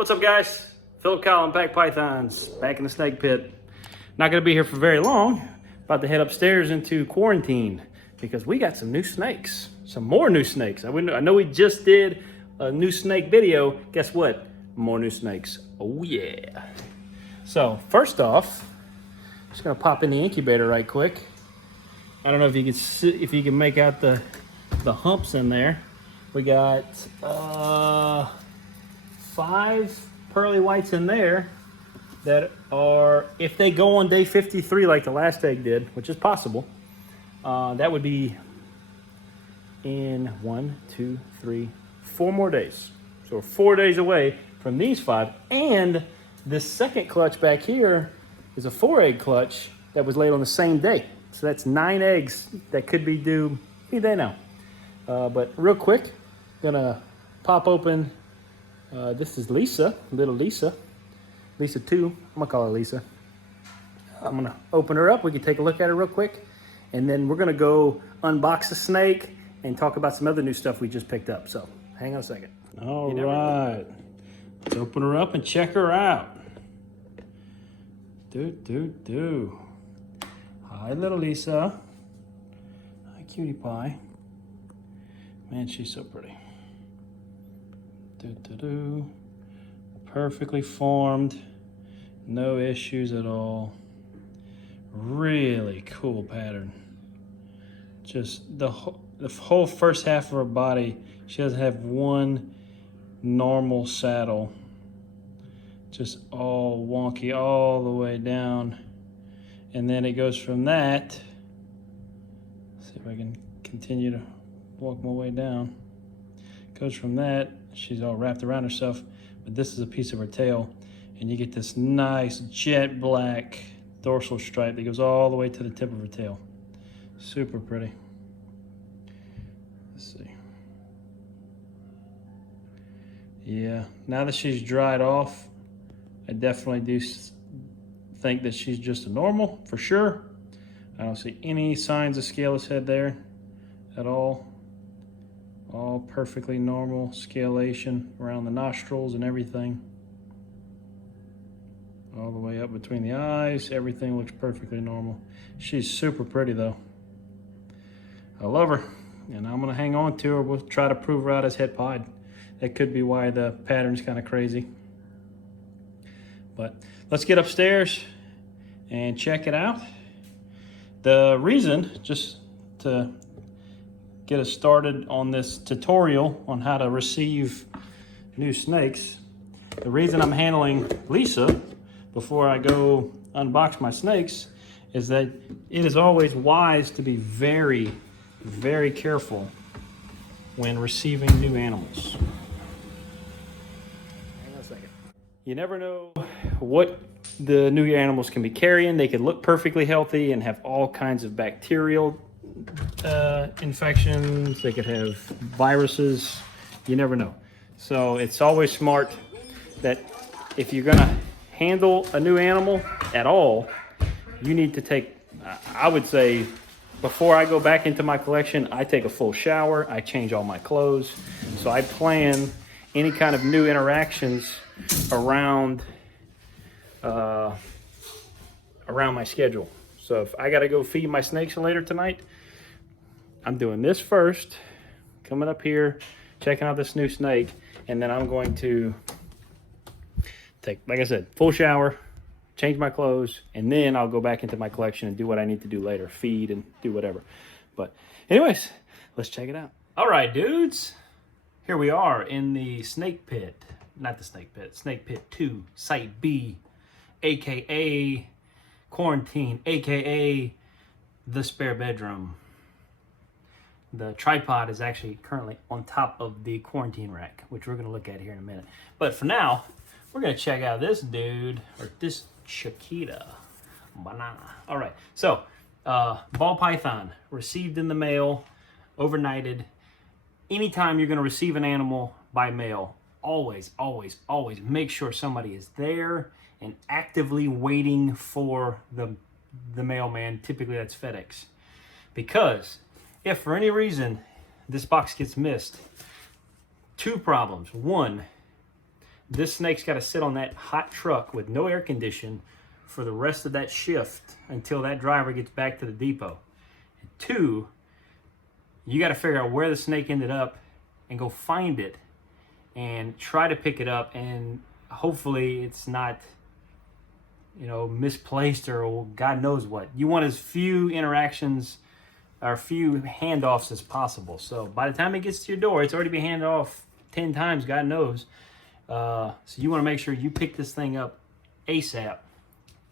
What's up, guys? Philip Collin, Pack Pythons, back in the snake pit. Not gonna be here for very long. About to head upstairs into quarantine because we got some new snakes. Some more new snakes. I know we just did a new snake video. Guess what? More new snakes. Oh yeah. So first off, just gonna pop in the incubator right quick. I don't know if you can see, if you can make out the humps in there. We got 5 pearly whites in there that are, if they go on day 53 like the last egg did, which is possible, that would be in 1, 2, 3, 4 more days. So we're 4 days away from these 5. And this second clutch back here is a 4-egg clutch that was laid on the same day. So that's 9 eggs that could be due any day now. But real quick, gonna pop open. This is Lisa, little Lisa. Lisa 2, I'm gonna call her Lisa. I'm gonna open her up. We can take a look at her real quick. And then we're gonna go unbox the snake and talk about some other new stuff we just picked up. So hang on a second. All right, let's open her up and check her out. Hi, little Lisa. Hi, cutie pie. Man, she's so pretty. Perfectly formed, no issues at all. Really cool pattern. Just the whole first half of her body, she doesn't have one normal saddle. Just all wonky all the way down. And then it goes from that. See if I can continue to walk my way down. Goes from that, she's all wrapped around herself, but this is a piece of her tail, and you get this nice jet black dorsal stripe that goes all the way to the tip of her tail. Super pretty. Let's see. Yeah, now that she's dried off, I definitely do think that she's just a normal, for sure. I don't see any signs of scaleless head there at all. All perfectly normal scalation around the nostrils and everything. All the way up between the eyes, everything looks perfectly normal. She's super pretty though. I love her, and I'm gonna hang on to her. We'll try to prove her out as het pied. That could be why the pattern's kind of crazy. But let's get upstairs and check it out. The reason, just to get us started on this tutorial on how to receive new snakes, the reason I'm handling Lisa before I go unbox my snakes is that it is always wise to be very, very careful when receiving new animals. Hang on a second. You never know what the new animals can be carrying. They could look perfectly healthy and have all kinds of bacterial infections. They could have viruses. You never know. So it's always smart that if you're gonna handle a new animal at all, you need to take, I would say, before I go back into my collection, I take a full shower, I change all my clothes. So I plan any kind of new interactions around my schedule. So if I gotta go feed my snakes later tonight, I'm doing this first, coming up here, checking out this new snake, and then I'm going to take, like I said, full shower, change my clothes, and then I'll go back into my collection and do what I need to do later, feed and do whatever. But anyways, let's check it out. All right, dudes, here we are in the snake pit. Not the snake pit, snake pit 2, site B, AKA quarantine, AKA the spare bedroom. The tripod is actually currently on top of the quarantine rack, which we're gonna look at here in a minute. But for now, we're gonna check out this dude, or this Chiquita banana. All right, so ball python received in the mail, overnighted. Anytime you're gonna receive an animal by mail, always, always, always make sure somebody is there and actively waiting for the mailman. Typically that's FedEx. Because if for any reason this box gets missed, 2 problems. 1, this snake's got to sit on that hot truck with no air condition for the rest of that shift until that driver gets back to the depot. And 2, you got to figure out where the snake ended up and go find it and try to pick it up, and hopefully it's not, you know, misplaced or God knows what. You want as few interactions or few handoffs as possible. So by the time it gets to your door, it's already been handed off 10 times, God knows. So you want to make sure you pick this thing up ASAP,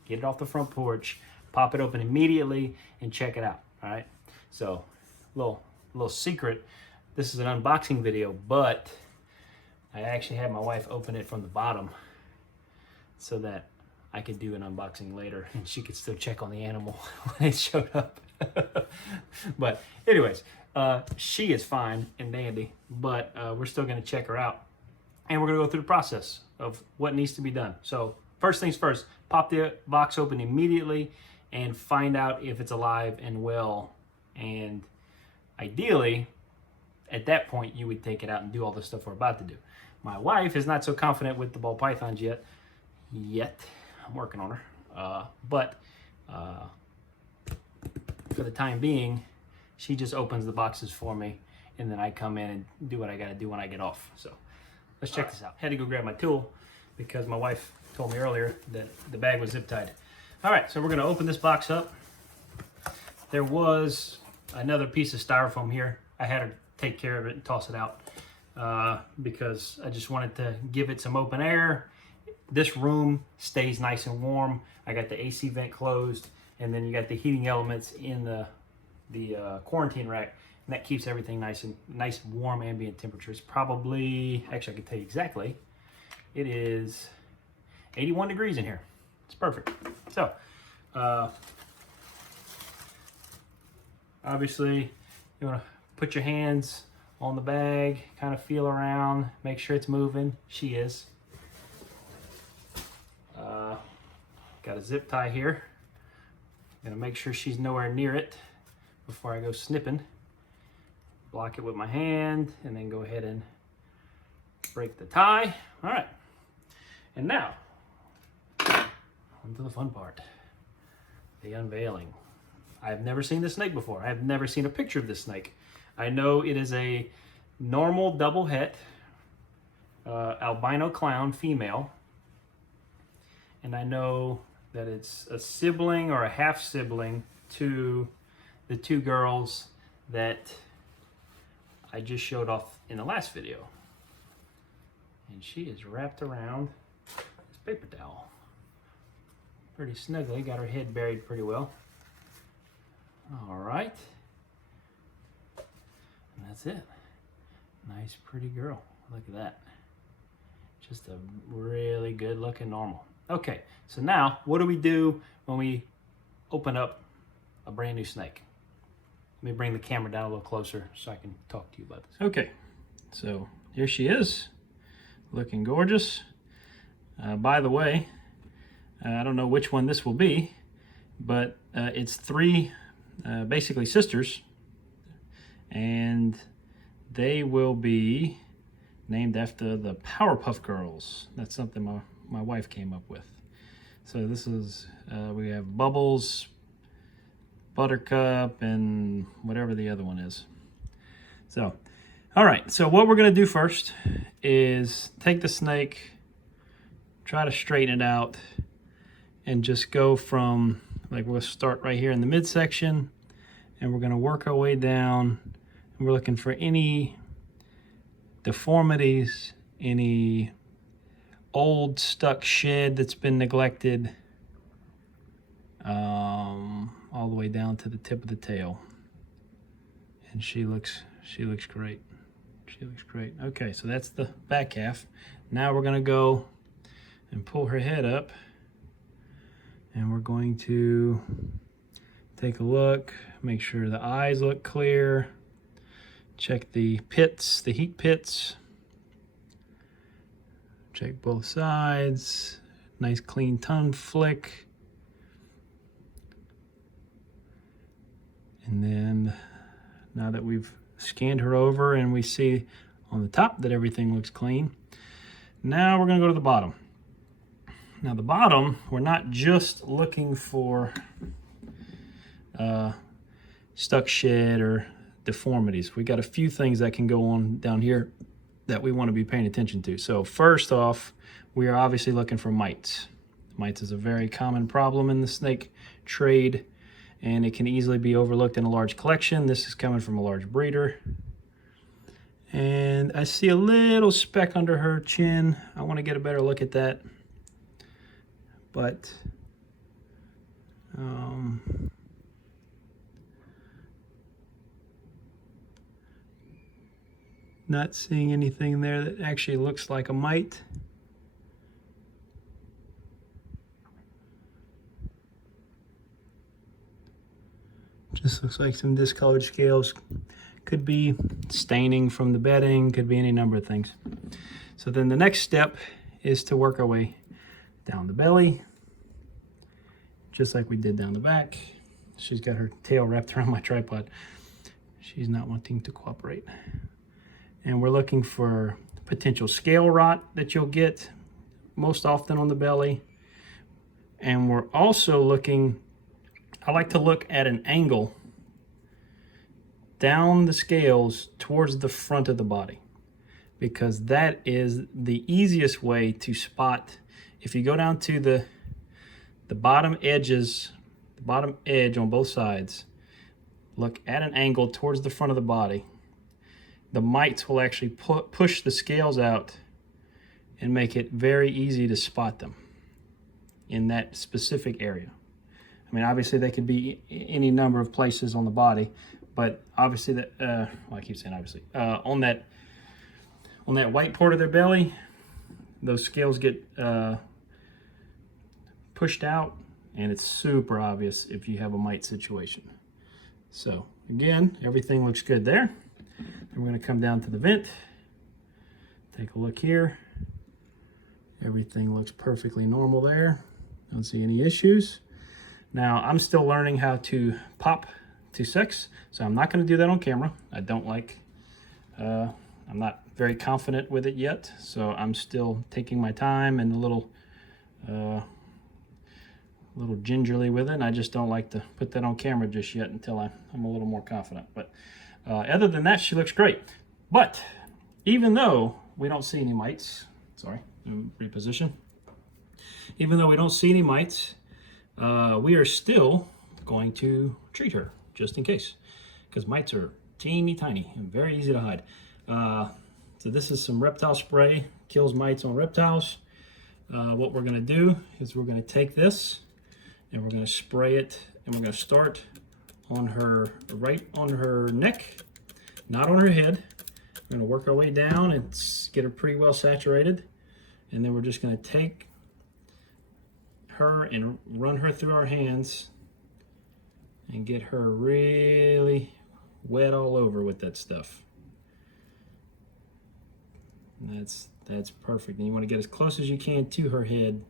get it off the front porch, pop it open immediately, and check it out. All right. So little secret. This is an unboxing video, but I actually had my wife open it from the bottom so that I could do an unboxing later and she could still check on the animal when it showed up. But anyways, she is fine and dandy, but we're still going to check her out. And we're going to go through the process of what needs to be done. So first things first, pop the box open immediately and find out if it's alive and well. And ideally, at that point, you would take it out and do all the stuff we're about to do. My wife is not so confident with the ball pythons yet. I'm working on her. But for the time being, she just opens the boxes for me, and then I come in and do what I got to do when I get off. So let's check this out. Had to go grab my tool because my wife told me earlier that the bag was zip tied. All right, so we're going to open this box up. There was another piece of styrofoam here. I had to take care of it and toss it out because I just wanted to give it some open air. This room stays nice and warm. I got the AC vent closed, and then you got the heating elements in the quarantine rack, and that keeps everything nice warm ambient temperatures. Probably, actually I can tell you exactly, it is 81 degrees in here. It's perfect. So obviously you want to put your hands on the bag, kind of feel around, make sure it's moving. She is. Got a zip tie here. Gonna make sure she's nowhere near it before I go snipping. Block it with my hand and then go ahead and break the tie. All right, and now on to the fun part, the unveiling. I've never seen this snake before. I've never seen a picture of this snake. I know it is a normal double het albino clown female, and I know that it's a sibling or a half sibling to the 2 girls that I just showed off in the last video. And she is wrapped around this paper towel pretty snugly, got her head buried pretty well. All right, and that's it. Nice pretty girl. Look at that. Just a really good looking normal. Okay, so now what do we do when we open up a brand new snake? Let me bring the camera down a little closer so I can talk to you about this. Okay, so here she is, looking gorgeous. By the way, I don't know which one this will be, but it's 3 basically sisters, and they will be named after the Powerpuff Girls. That's something my wife came up with. So this is, we have Bubbles, Buttercup, and whatever the other one is. So, all right, so what we're gonna do first is take the snake, try to straighten it out, and just go from, like, we'll start right here in the midsection, and we're gonna work our way down, and we're looking for any deformities, any old stuck shed that's been neglected, all the way down to the tip of the tail. And she looks great. She looks great. Okay, so that's the back half. Now we're gonna go and pull her head up, and we're going to take a look, make sure the eyes look clear, check the pits, the heat pits, check both sides, nice clean tongue flick. And then now that we've scanned her over and we see on the top that everything looks clean, Now we're gonna go to the bottom. Now the bottom, we're not just looking for stuck shed or deformities. We got a few things that can go on down here that we want to be paying attention to. So first off, we are obviously looking for mites. Mites is a very common problem in the snake trade, and it can easily be overlooked in a large collection. This is coming from a large breeder. And I see a little speck under her chin. I want to get a better look at that. But not seeing anything there that actually looks like a mite. Just looks like some discolored scales. Could be staining from the bedding, could be any number of things. So then the next step is to work our way down the belly, just like we did down the back. She's got her tail wrapped around my tripod. She's not wanting to cooperate. And we're looking for potential scale rot that you'll get most often on the belly. And we're also looking, I like to look at an angle down the scales towards the front of the body, because that is the easiest way to spot. If you go down to the bottom edges, the bottom edge on both sides, look at an angle towards the front of the body, the mites will actually push the scales out and make it very easy to spot them in that specific area. I mean, obviously they could be any number of places on the body, but obviously that, well, I keep saying obviously, on that white part of their belly, those scales get pushed out, and it's super obvious if you have a mite situation. So again, everything looks good there. Then we're gonna come down to the vent, take a look here. Everything looks perfectly normal there. Don't see any issues. Now, I'm still learning how to pop to sex, so I'm not going to do that on camera. I don't like, I'm not very confident with it yet, so I'm still taking my time and a little gingerly with it, and I just don't like to put that on camera just yet until I'm a little more confident. But other than that, she looks great. But even though we don't see any mites, sorry, reposition. Even though we don't see any mites, we are still going to treat her just in case, because mites are teeny tiny and very easy to hide. So this is some reptile spray, kills mites on reptiles. What we're going to do is we're going to take this and we're going to spray it, and we're going to start on her, right on her neck, not on her head. We're going to work our way down and get her pretty well saturated, and then we're just going to take her and run her through our hands and get her really wet all over with that stuff. And that's perfect. And you want to get as close as you can to her head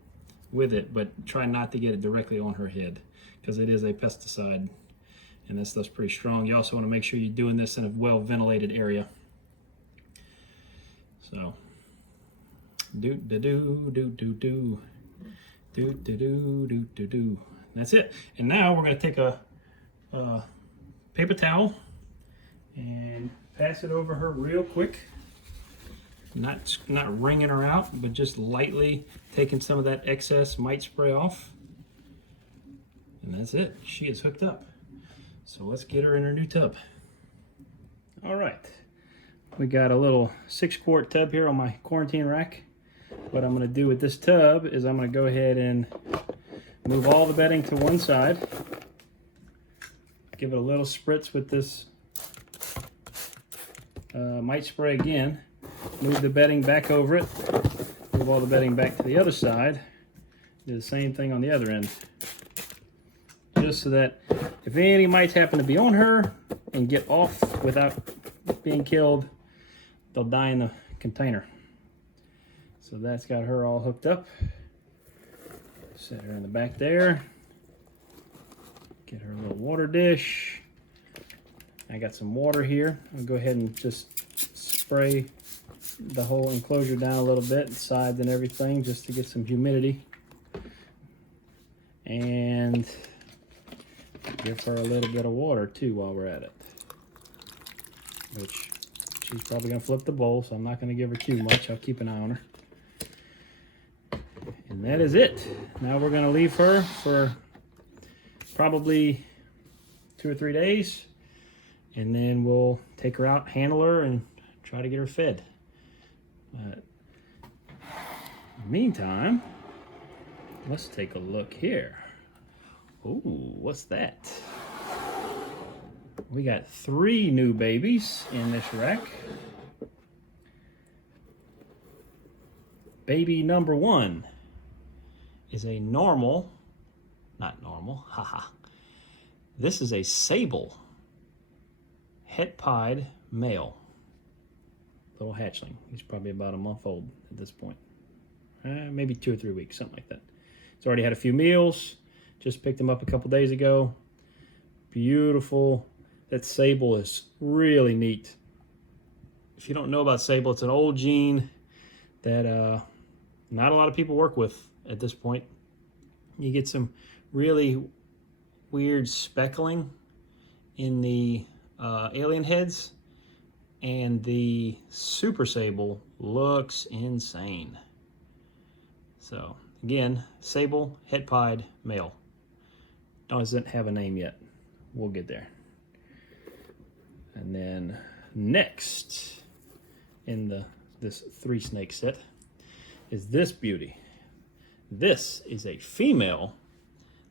with it, but try not to get it directly on her head, because it is a pesticide and that stuff's pretty strong. You also want to make sure you're doing this in a well ventilated area. So do. That's it. And now we're going to take a paper towel and pass it over her real quick. Not wringing her out, but just lightly taking some of that excess mite spray off. And that's it. She is hooked up. So let's get her in her new tub. All right. We got a little 6-quart tub here on my quarantine rack. What I'm going to do with this tub is I'm going to go ahead and move all the bedding to one side. Give it a little spritz with this mite spray again. Move the bedding back over it. Move all the bedding back to the other side. Do the same thing on the other end. Just so that if any mites happen to be on her and get off without being killed, they'll die in the container. So that's got her all hooked up. Set her in the back there. Get her a little water dish. I got some water here. I'll go ahead and just spray the whole enclosure down a little bit, sides and everything, just to get some humidity. And give her a little bit of water too while we're at it. Which she's probably gonna flip the bowl, so I'm not gonna give her too much. I'll keep an eye on her. And that is it. Now we're gonna leave her for probably 2 or 3 days, and then we'll take her out, handle her, and try to get her fed. But in the meantime, let's take a look here. Ooh, what's that? We got 3 new babies in this rack. Baby number 1 is a normal, not normal, haha. This is a sable het-pied male. Little hatchling. He's probably about a month old at this point. Maybe 2 or 3 weeks, something like that. He's already had a few meals. Just picked him up a couple days ago. Beautiful. That sable is really neat. If you don't know about sable, it's an old gene that not a lot of people work with at this point. You get some really weird speckling in the alien heads, and the super sable looks insane. So again, sable het-pied male. Doesn't have a name yet. We'll get there. And then next in this 3 snake set is this beauty. This is a female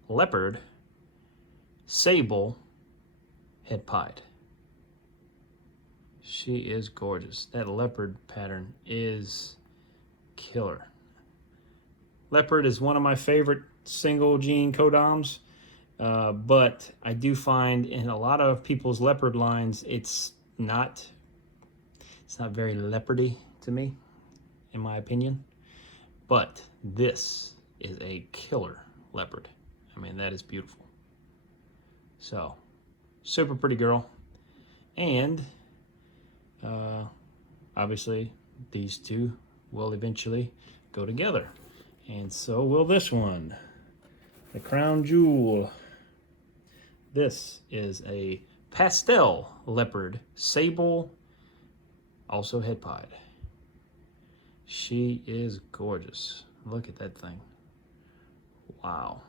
leopard sable het-pied. She is gorgeous. That leopard pattern is killer. Leopard is one of my favorite single gene codoms, but I do find in a lot of people's leopard lines, it's not very leopardy to me, in my opinion. But this is a killer leopard. I mean, that is beautiful. So, super pretty girl. And obviously, these 2 will eventually go together. And so will this one, the crown jewel. This is a pastel leopard sable, also het-pied. She is gorgeous. Look at that thing. Wow.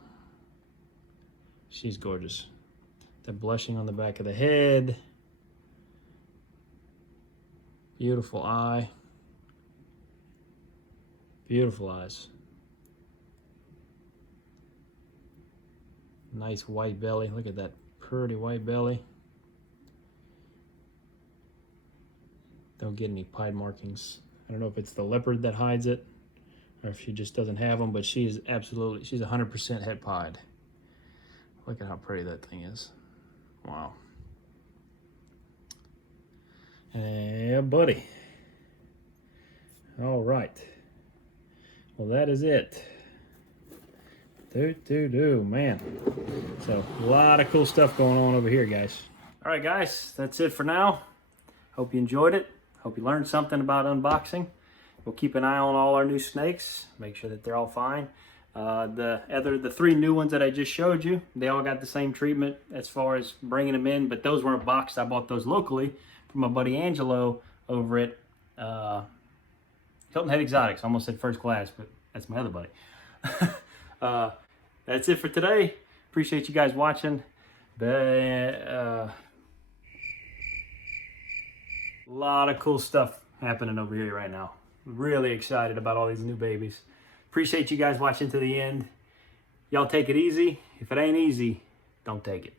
She's gorgeous. The blushing on the back of the head. Beautiful eye. Beautiful eyes. Nice white belly. Look at that pretty white belly. Don't get any pied markings. I don't know if it's the leopard that hides it or if she just doesn't have them, but she is absolutely, she's 100% het-pied. Look at how pretty that thing is. Wow. Yeah, buddy. All right. Well, that is it. Man. So, a lot of cool stuff going on over here, guys. All right, guys. That's it for now. Hope you enjoyed it. Hope you learned something about unboxing. We'll keep an eye on all our new snakes. Make sure that they're all fine. The 3 new ones that I just showed you, they all got the same treatment as far as bringing them in, but those weren't boxed. I bought those locally from my buddy Angelo over at Hilton Head Exotics. I almost said First Class, but that's my other buddy. That's it for today. Appreciate you guys watching. A lot of cool stuff happening over here right now. Really excited about all these new babies. Appreciate you guys watching to the end. Y'all take it easy. If it ain't easy, don't take it.